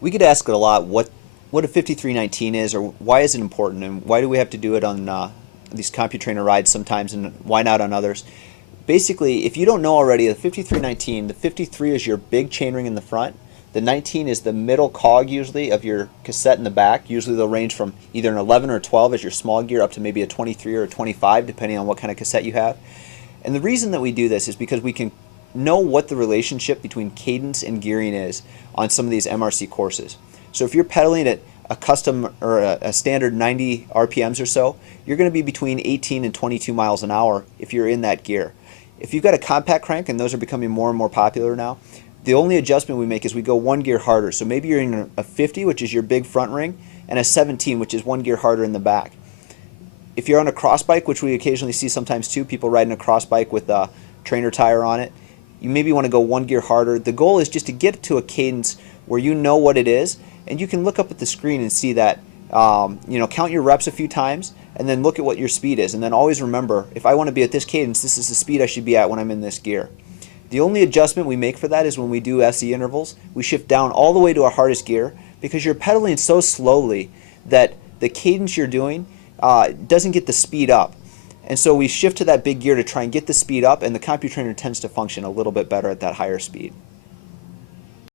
We get asked a lot what a 5319 is, or why is it important, and why do we have to do it on these CompuTrainer rides sometimes, and why not on others? Basically, if you don't know already, the 5319, the 53 is your big chainring in the front. The 19 is the middle cog usually of your cassette in the back. Usually they'll range from either an 11 or a 12 as your small gear up to maybe a 23 or a 25 depending on what kind of cassette you have. And the reason that we do this is because we can know what the relationship between cadence and gearing is on some of these MRC courses. So if you're pedaling at a custom or a standard 90 RPMs or so, you're going to be between 18 and 22 miles an hour if you're in that gear. If you've got a compact crank, and those are becoming more and more popular now, the only adjustment we make is we go one gear harder. So maybe you're in a 50, which is your big front ring, and a 17, which is one gear harder in the back. If you're on a cross bike, which we occasionally see sometimes too, people riding a cross bike with a trainer tire on it, you maybe want to go one gear harder. The goal is just to get to a cadence where you know what it is, and you can look up at the screen and see that, count your reps a few times, and then look at what your speed is, and then always remember, if I want to be at this cadence, this is the speed I should be at when I'm in this gear. The only adjustment we make for that is when we do SE intervals, we shift down all the way to our hardest gear, because you're pedaling so slowly that the cadence you're doing doesn't get the speed up. And so we shift to that big gear to try and get the speed up, and the CompuTrainer tends to function a little bit better at that higher speed.